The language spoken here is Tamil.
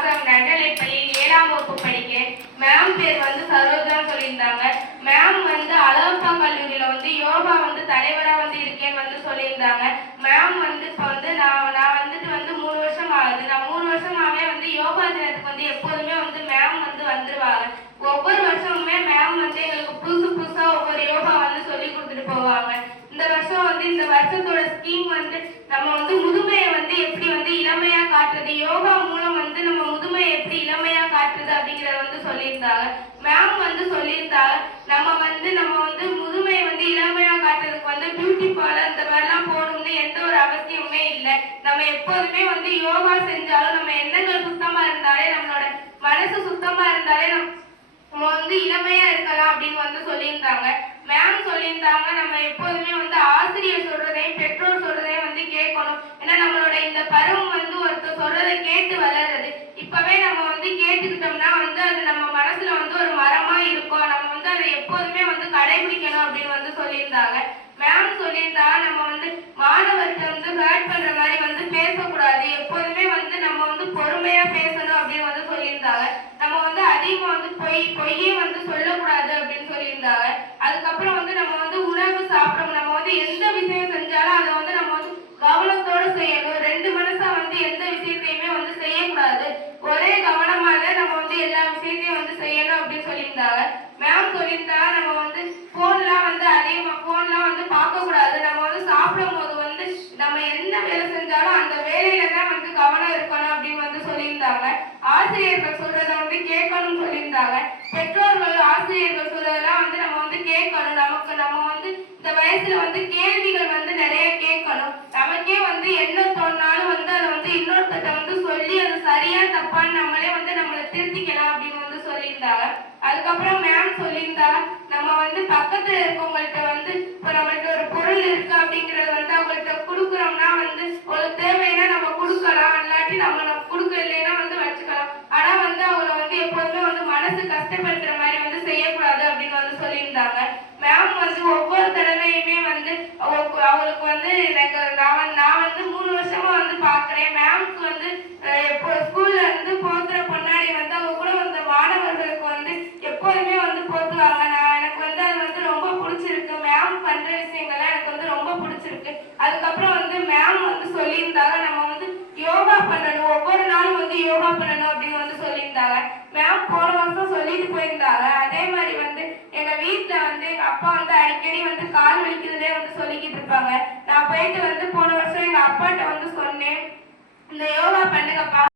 மாதம் நடுநிலைப்பள்ளியில் 7ஆம் வகுப்பு படிக்கிறேன். மேம் பேர் வந்து சரோஜான்னு சொல்லியிருந்தாங்க. மேம் வந்து அழகப்பா கல்லூரியில் வந்து யோகா வந்து தலைவராக வந்து இருக்கேன்னு வந்து சொல்லியிருந்தாங்க. மேம் வந்து இப்போ வந்து நான் வந்துட்டு வந்து 3 வருஷம் ஆகுது. நான் 3 வருஷமாகவே வந்து யோகா தினத்துக்கு வந்து எப்போதுமே வந்து மேம் வந்து வந்துருவாங்க. ஒவ்வொரு வருஷமுமே மேம் வந்து எங்களுக்கு புதுசு புதுசாக ஒவ்வொரு யோகா வந்து சொல்லி கொடுத்துட்டு போவாங்க. இந்த வருஷம் வந்து இந்த வருஷத்தோட ஸ்கீம் வந்து நம்ம வந்து முதுமையை வந்து எப்படி வந்து இளமையா காட்டுறது, யோகா மூலம் வந்து நம்ம முதுமையை எப்படி இளமையா காட்டுறது அப்படிங்கிறத வந்து சொல்லியிருந்தாங்க. மேம் வந்து சொல்லியிருந்தாங்க நம்ம வந்து முதுமையை வந்து இளமையா காட்டுறதுக்கு வந்து பியூட்டி பார்லர் இந்த மாதிரிலாம் போகணும்னு எந்த ஒரு அவசியமுமே இல்லை. நம்ம எப்போதுமே வந்து யோகா செஞ்சாலும் நம்ம எண்ணங்கள் சுத்தமா இருந்தாலே, நம்மளோட மனசு சுத்தமா இருந்தாலே நம்ம வந்து இளமையா இருக்கலாம் அப்படின்னு வந்து சொல்லியிருந்தாங்க. மேம் சொல்லியிருந்தாங்க நம்ம எப்போதுமே வந்து ஆசிரியர் சொல்றதையும் பெற்றோர் சொல்றதையும் வந்து கேட்கணும். ஏன்னா நம்மளோட இந்த பருவம் வந்து ஒருத்தர் சொல்றதை கேட்டு வளர்றது. இப்பவே நம்ம வந்து கேட்டுக்கிட்டோம்னா வந்து அது நம்ம மனசுல வந்து ஒரு மரமா இருக்கும். நம்ம வந்து அதை எப்போதுமே வந்து கடைபிடிக்கணும் அப்படின்னு வந்து சொல்லியிருந்தாங்க. மேம் சொல்லியிருந்தாங்க நம்ம வந்து மாணவர்கிட்ட வந்து ஹர்ட் பண்ற மாதிரி வந்து பேசக்கூடாது. எப்போதுமே வந்து நம்ம வந்து பொறுமையா பேசணும் அப்படின்னு வந்து சொல்லியிருந்தாங்க. நம்ம வந்து அதிகமா வந்து பொய்யே வந்து சொல்லக்கூடாது அப்படின்னு சொல்லியிருந்தாங்க. அதுக்கப்புறம் வந்து நம்ம வந்து உணவு சாப்பிடணும். நம்ம வந்து எந்த விஷயம் செஞ்சாலும் அதை வந்து நம்ம வந்து கவனத்தோடு செய்யணும். 2 மனசா வந்து எந்த விஷயத்தையுமே வந்து செய்யக்கூடாது. ஒரே கவனமாக நம்ம வந்து எல்லா விஷயத்தையும் வந்து செய்யணும் அப்படின்னு சொல்லியிருந்தாங்க. மேம் சொல்லியிருந்தாங்க நம்ம வந்து போன்லாம் வந்து பார்க்க கூடாது. நம்ம வந்து சாப்பிடும் போது வந்து நம்ம என்ன வேலை செஞ்சாலும் அந்த வேலையில தான் வந்து கவனம் இருக்கணும் அப்படின்னு வந்து சொல்லியிருந்தாங்க. ஆசிரியர்கள் சொல்றதை வந்து கேட்கணும்னு சொல்லியிருந்தாங்க. பெற்றோர்கள் ஆசிரியர்கள் சொல்றதெல்லாம் வந்து நம்ம வந்து கேட்கணும். நம்ம வந்து இந்த வயசுல வந்து கேள்விகள் வந்து நிறைய கேட்கணும். நமக்கே வந்து என்ன தோணினாலும் வந்து அதை வந்து இன்னொருத்த வந்து சொல்லி அது சரியா தப்பான்னு நம்மளே வந்து நம்மளை திருத்திக்கலாம் அப்படின்னு வந்து சொல்லியிருந்தாங்க. அதுக்கப்புறம் மேம் சொல்லியிருந்தாங்க நம்ம வந்து பக்கத்துல இருக்கவங்கள்ட்ட வந்து இப்போ நம்மள்ட்ட ஒரு பொருள் இருக்கு அப்படிங்கிறது வந்து அவங்கள்ட்ட கொடுக்குறோம்னா வந்து ஒரு தேவைன்னா நம்ம கொடுக்கலாம், இல்லாட்டி நம்ம கொடுக்க இல்லைன்னா வந்து வச்சுக்கலாம். ஆனா வந்து அவங்கள வந்து எப்போதுமே வந்து மனசு கஷ்டப்படுத்துற மாதிரி வந்து செய்யக்கூடாது அப்படின்னு வந்து சொல்லியிருந்தாங்க. மேம் வந்து ஒவ்வொரு தடவையுமே வந்து அவங்களுக்கு வந்து எனக்கு நான் வந்து 3 வருஷமா வந்து பாக்குறேன். மேம்க்கு வந்து ஸ்கூல்ல இருந்து போத்துற பொன்னாடி வந்து அவங்க கூட வந்த மாணவர்களுக்கு வந்து எப்போதுமே வந்து போத்துவாங்க. எனக்கு வந்து அது வந்து ரொம்ப பிடிச்சிருக்கு. மேம் பண்ற விஷயங்கள்லாம் எனக்கு வந்து ரொம்ப பிடிச்சிருக்கு. அதுக்கப்புறம் வந்து மேம் வந்து சொல்லியிருந்தாங்க நம்ம வந்து யோகா பண்ணணும், ஒவ்வொரு நாளும் வந்து யோகா பண்ணணும் அப்படின்னு வந்து சொல்லியிருந்தாங்க. மேம் போன வருஷம் சொல்லிட்டு போயிருந்தாங்க. அதே மாதிரி வந்து எங்க வீட்டுல வந்து எங்க அப்பா வந்து அடிக்கடி வந்து கால் வலிக்கிறதே வந்து சொல்லிக்கிட்டு இருப்பாங்க. நான் போயிட்டு வந்து போன வருஷம் எங்க அப்பாட்ட வந்து சொன்னேன் இந்த